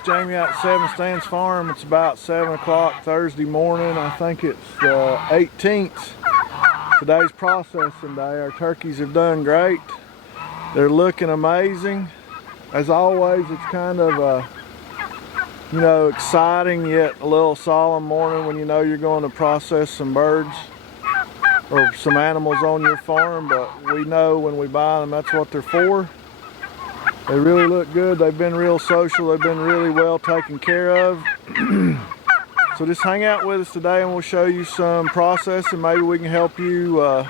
it's Jamie out at 7 Stands Farm. It's about 7 o'clock Thursday morning. I think it's the 18th. Today's processing day. Our turkeys have done great. They're looking amazing. As always, it's kind of a, exciting yet a little solemn morning when you know you're going to process some birds or some animals on your farm, but we know when we buy them that's what they're for. They really look good. They've been real social. They've been really well taken care of. So just hang out with us today and we'll show you some processing. Maybe we can help you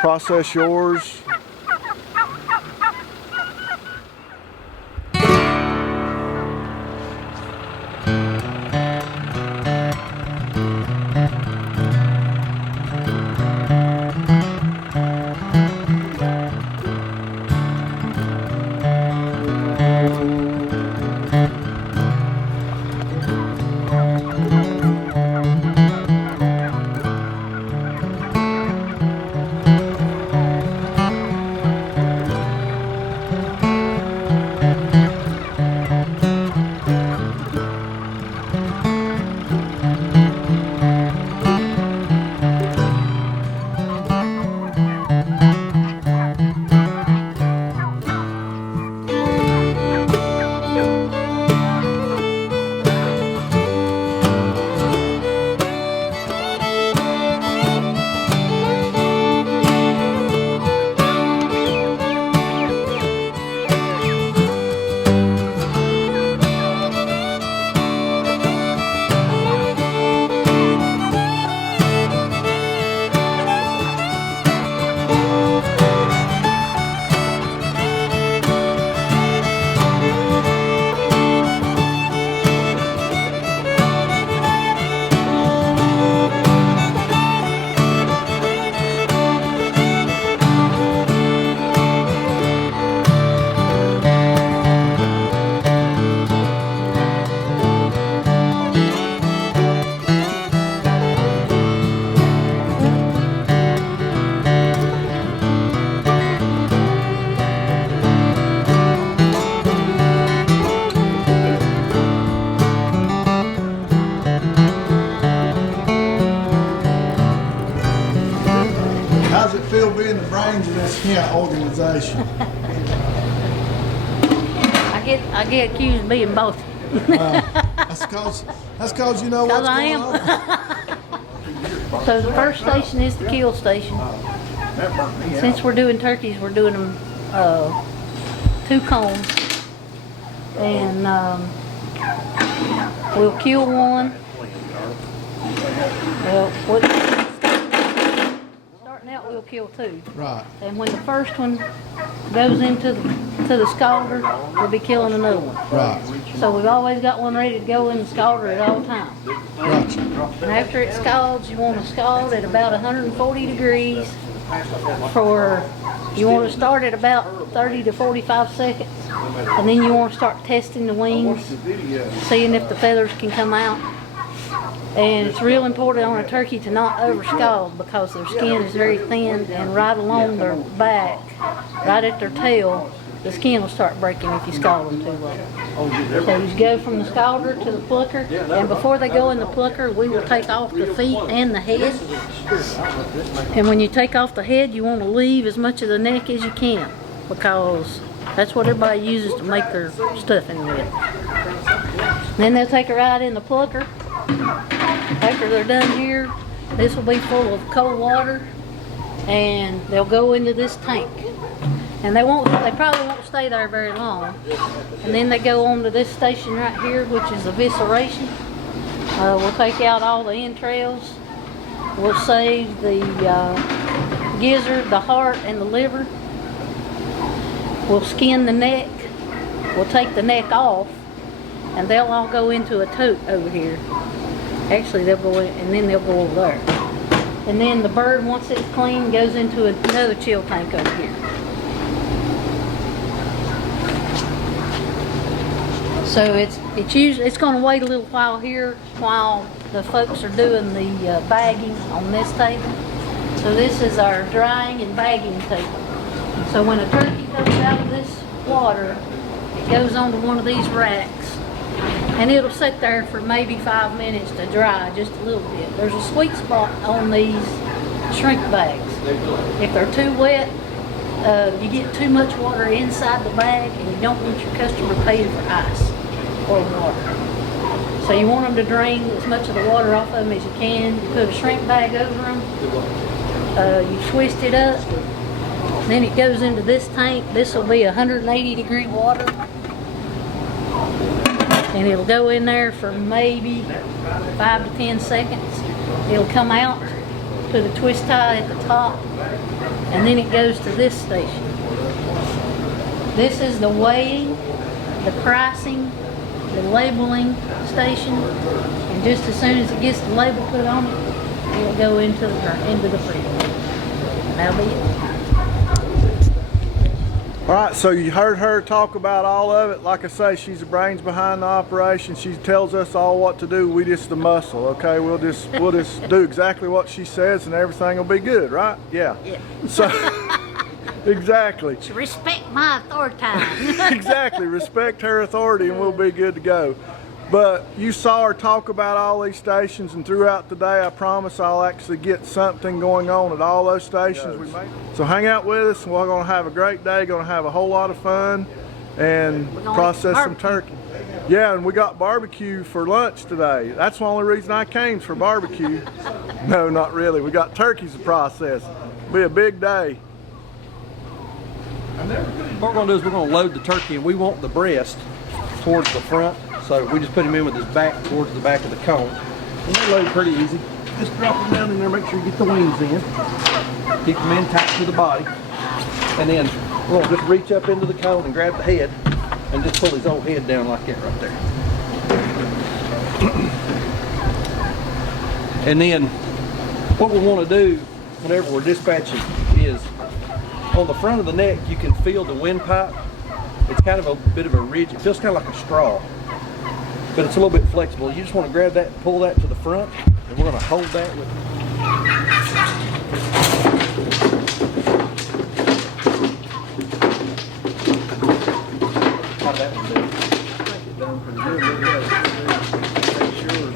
process yours. How's it feel being the brains of this organization? I get accused of being both. That's cause you know what's going on. So the first station is the kill station. Since we're doing turkeys, we're doing them 2 combs, and we'll kill one. Well, starting out we'll kill 2. Right. And when the first one goes into the scalder, we'll be killing another one. Right. So we've always got one ready to go in the scalder at all times. Gotcha. And after it scalds, you want to scald at about 140 degrees you want to start at about 30 to 45 seconds. And then you want to start testing the wings, seeing if the feathers can come out. And it's real important on a turkey to not over scald because their skin is very thin, and right along their back, right at their tail, the skin will start breaking if you scald them too low. So you go from the scalder to the plucker, and before they go in the plucker, we will take off the feet and the head. And when you take off the head, you want to leave as much of the neck as you can, because that's what everybody uses to make their stuffing with. And then they'll take it right in the plucker. After they're done here, this will be full of cold water, and they'll go into this tank. And they probably won't stay there very long. And then they go on to this station right here, which is evisceration. We'll take out all the entrails. We'll save the gizzard, the heart, and the liver. We'll skin the neck. We'll take the neck off, and they'll all go into a tote over here. Actually, they'll go in, and then they'll go over there. And then the bird, once it's clean, goes into another chill tank over here. So it's going to wait a little while here while the folks are doing the bagging on this table. So this is our drying and bagging table. So when a turkey comes out of this water, it goes onto one of these racks, and it'll sit there for maybe 5 minutes to dry just a little bit. There's a sweet spot on these shrink bags. If they're too wet, you get too much water inside the bag, and you don't want your customer paying for ice or water. So you want them to drain as much of the water off of them as you can. You put a shrink bag over them. You twist it up. Then it goes into this tank. This will be 180-degree water. And it'll go in there for maybe 5 to 10 seconds. It'll come out, put a twist tie at the top, and then it goes to this station. This is the weighing, the pricing, the labeling station, and just as soon as it gets the label put on it, it'll go into the freezer. That'll be it. All right, so you heard her talk about all of it. Like I say, she's the brains behind the operation. She tells us all what to do. We just the muscle, okay? We'll just do exactly what she says, and everything will be good, right? Yeah. Yeah. So, exactly. Respect my authority. Exactly. Respect her authority, and we'll be good to go. But you saw her talk about all these stations, and throughout the day, I promise I'll actually get something going on at all those stations we made. So hang out with us, and we're going to have a great day, going to have a whole lot of fun, and process some turkey. Yeah, and we got barbecue for lunch today. That's the only reason I came, for barbecue. No, not really. We got turkeys to process. It'll be a big day. What we're going to do is we're going to load the turkey, and we want the breast towards the front. So we just put him in with his back towards the back of the cone. And they load pretty easy. Just drop him down in there, make sure you get the wings in. Keep them in tight to the body. And then we're going to just reach up into the cone and grab the head and just pull his old head down like that right there. And then what we want to do whenever we're dispatching is on the front of the neck you can feel the windpipe. It's kind of a bit of a ridge. It feels kind of like a straw, but it's a little bit flexible. You just want to grab that and pull that to the front, and we're going to hold that with how that one do. I think it done pretty good. Look at it. Make sure.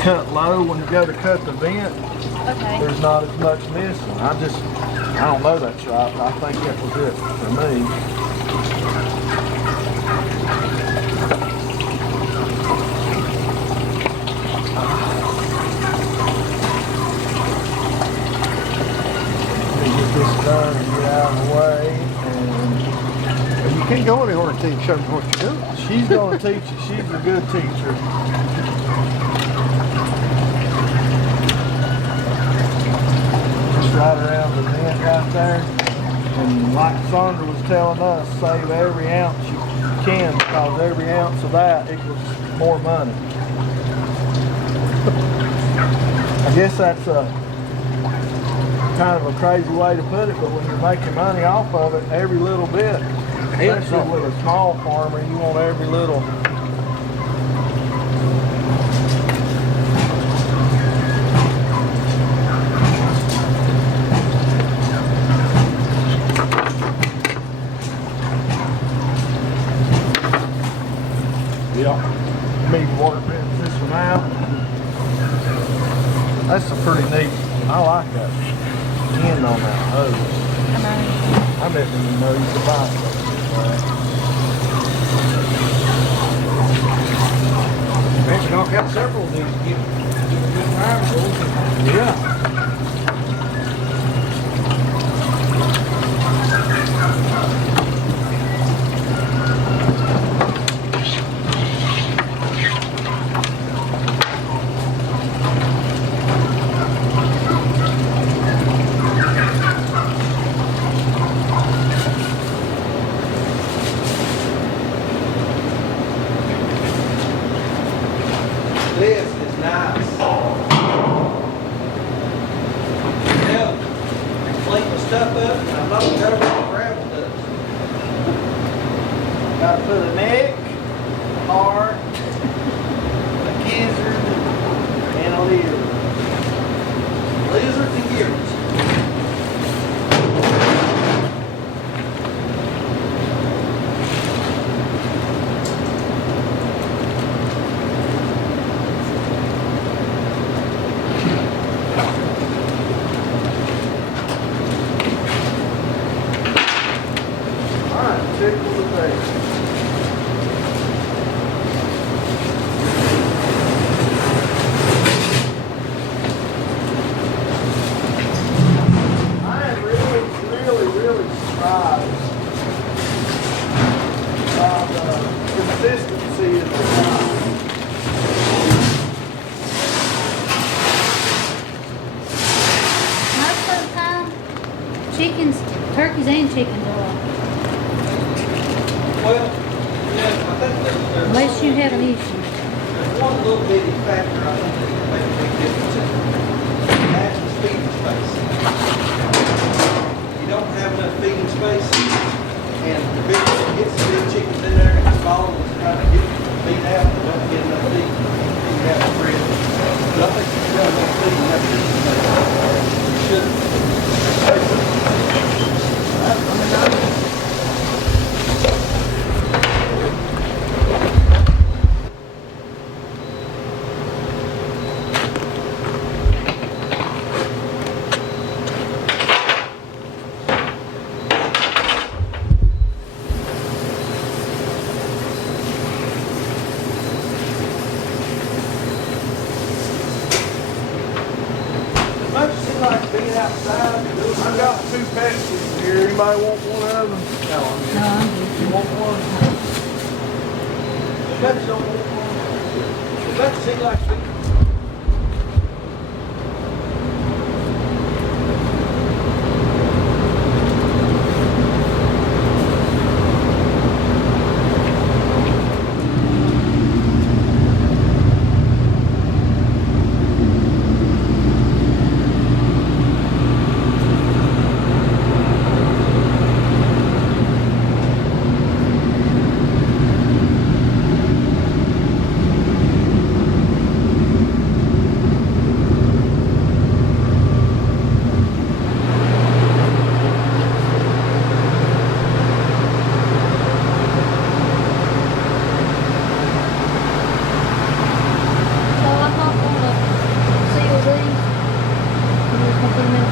cut low when you go to cut the vent. Okay. There's not as much missing. I don't know that's right, but I think that was it for me. Let me get this done and get out of the way. And You can't go anywhere until you show me what you're doing. she's gonna teach you. She's a good teacher. Just right around the vent right there. And like Saundra was telling us, save every ounce you can, because every ounce of that equals more money. I guess that's a kind of a crazy way to put it, but when you're making money off of it, every little bit, especially with a small farmer, you want every little. Me work this one out. That's a pretty neat. I like that end on that hose. I didn't even know you could buy something like Man, you knock out several of these, get good time rules. that. Yeah. This is nice. Now, clean the stuff up, and I'm not gonna go where the gravel does. Gotta put a neck, a heart, a gizzard, and a liver. Lizards and givers. Tickle the face. I am really surprised by the consistency of the job. Most of the time, turkeys and chickens are like, Well, yeah, I think there's unless you have an issue. there's one little bitty factor I think that can make a big difference in it. That's the feeding space. You don't have enough feeding space, and the big gets the big chickens in there and the small ones trying to get feed out and don't get enough feed. You have to breed. But I think if you got enough feed, you have feeding space. You shouldn't. I've got 2 Pepsis here. Anybody want one of them? No, I'm good. You want one? That's the only one. That's the like feeding.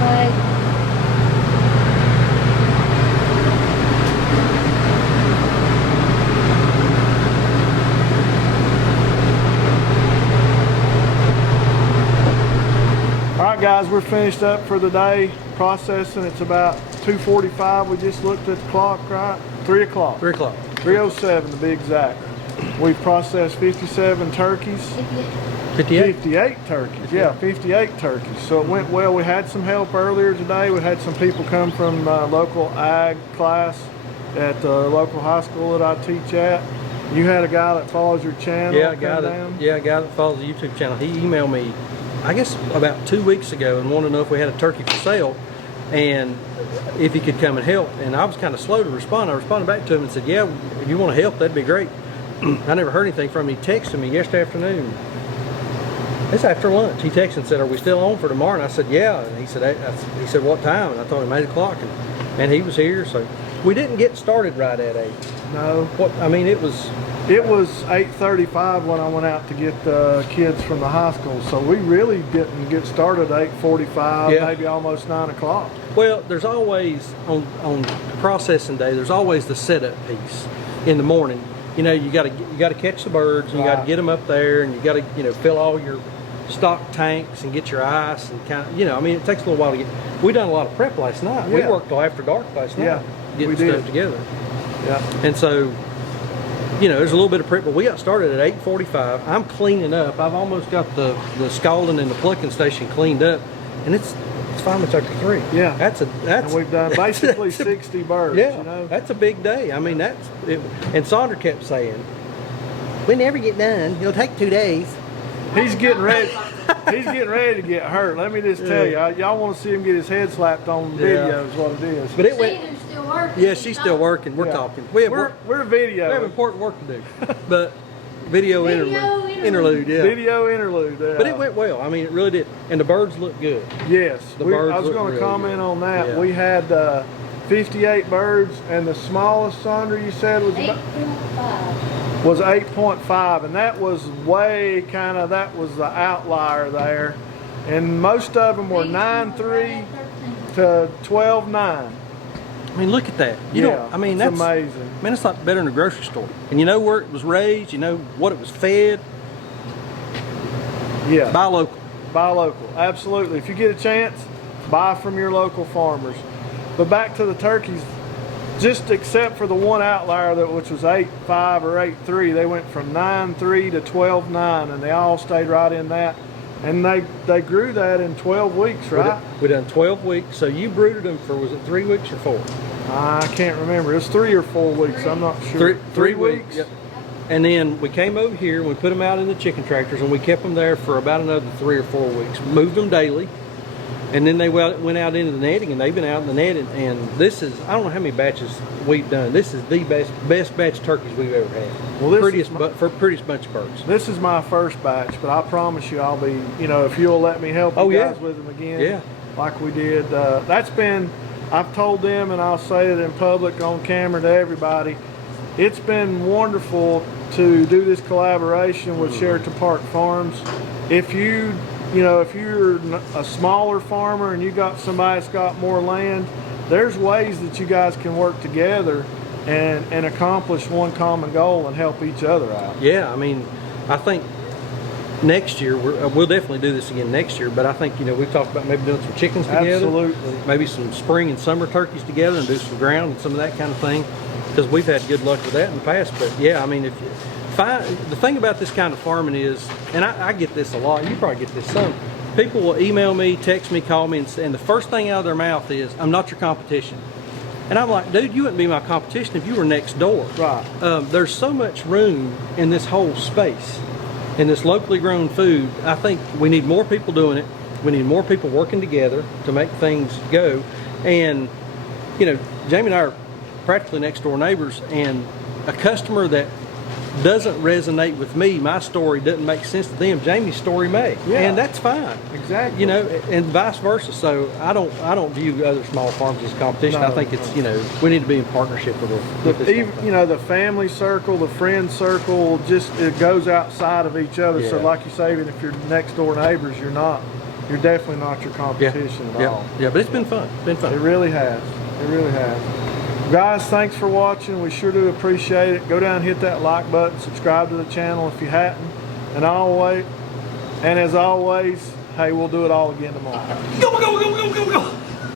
flag. All right, guys, we're finished up for the day processing. It's about 2:45. We just looked at the clock, right? 3 o'clock. 3 o'clock. 3:07 to be exact. We've processed 57 turkeys. 58. 58 turkeys, yeah, 58 turkeys. So it went well. We had some help earlier today. We had some people come from local ag class at the local high school that I teach at. You had a guy that follows your channel. Yeah, a guy that follows the YouTube channel. He emailed me, I guess about 2 weeks ago, and wanted to know if we had a turkey for sale and if he could come and help. And I was kind of slow to respond. I responded back to him and said, yeah, if you want to help, that'd be great. I never heard anything from him. He texted me yesterday afternoon. It's after lunch. He texted and said, are we still on for tomorrow? And I said, yeah. And he said, what time? And I told him 8 o'clock. And he was here. So we didn't get started right at 8. No. It was 8:35 when I went out to get the kids from the high school. So we really didn't get started at 8:45, maybe almost 9 o'clock. Well, there's always, on processing day, there's always the setup piece in the morning. You know, you got to catch the birds, and you got to get them up there, and you got to fill all your stock tanks and get your ice and kind of, it takes a little while to get. We done a lot of prep last night. We worked till after dark last night getting stuff together. Yeah. And so, there's a little bit of prep, but we got started at 8:45. I'm cleaning up. I've almost got the scalding and the plucking station cleaned up, and it's 5 minutes after 3. Yeah. That's and we've done basically 60 birds. Yeah. That's a big day. I mean, that's it. And Saundra kept saying, "We never get done. It'll take 2 days." He's getting ready. He's getting ready to get hurt. Let me just tell you, y'all want to see him get his head slapped on the video is what it is. But it went. Stephen's still working. Yeah, she's still working. We're talking. We're video. We have important work to do. But video interlude. Yeah. Video interlude. But it went well. I mean, it really did. And the birds look good. Yes. The birds I was look going to really comment good. on that. Yeah. We had 58 birds, and the smallest Saundra you said was 8.5. was 8.5, and that was way that was the outlier there. And most of them were 9.3 to 12.9. I mean, look at that. That's that's amazing. Man, it's like better than a grocery store. And you know where it was raised, you know what it was fed. Yeah. Buy local. Buy local, absolutely. If you get a chance, buy from your local farmers. But back to the turkeys, just except for the one outlier which was 8.5 or 8.3, they went from 9.3 to 12.9, and they all stayed right in that. And they grew that in 12 weeks, right? We done 12 weeks. So you brooded them for, was it 3 weeks or 4? I can't remember. It was 3 or 4 weeks. I'm not sure. 3 weeks. Yep. And then we came over here and we put them out in the chicken tractors, and we kept them there for about another 3 or 4 weeks. Moved them daily. And then they went out into the netting, and they've been out in the netting. And this is, I don't know how many batches we've done. This is the best batch of turkeys we've ever had. Well, prettiest bunch of birds. This is my first batch, but I promise you I'll be, if you'll let me help you guys with them again, like we did. That's been, I've told them, and I'll say it in public on camera to everybody, it's been wonderful to do this collaboration with Sheraton Park Farms. If you're a smaller farmer and you got somebody that's got more land, there's ways that you guys can work together and accomplish one common goal and help each other out. Yeah, I mean, I think next year, we'll definitely do this again next year, but I think, we've talked about maybe doing some chickens together. Absolutely. Maybe some spring and summer turkeys together and do some ground and some of that kind of thing, because we've had good luck with that in the past. But yeah, I mean, the thing about this kind of farming is, and I get this a lot, you probably get this some, people will email me, text me, call me, and the first thing out of their mouth is, I'm not your competition. And I'm like, dude, you wouldn't be my competition if you were next door. Right. There's so much room in this whole space, in this locally grown food. I think we need more people doing it. We need more people working together to make things go. And, Jamie and I are practically next door neighbors, and a customer that doesn't resonate with me, my story doesn't make sense to them, Jamie's story may. Yeah. And that's fine. Exactly. And vice versa. So I don't view other small farms as competition. No, I think it's, we need to be in partnership with them. The family circle, the friend circle, it goes outside of each other. Yeah. So like you say, even if you're next door neighbors, you're not you're definitely not your competition at all. Yeah, but it's been fun. It's been It fun. really has. It really has. Guys, thanks for watching. We sure do appreciate it. Go down and hit that like button. Subscribe to the channel if you hadn't. And as always, hey, we'll do it all again tomorrow. Go, go, go, go, go, go.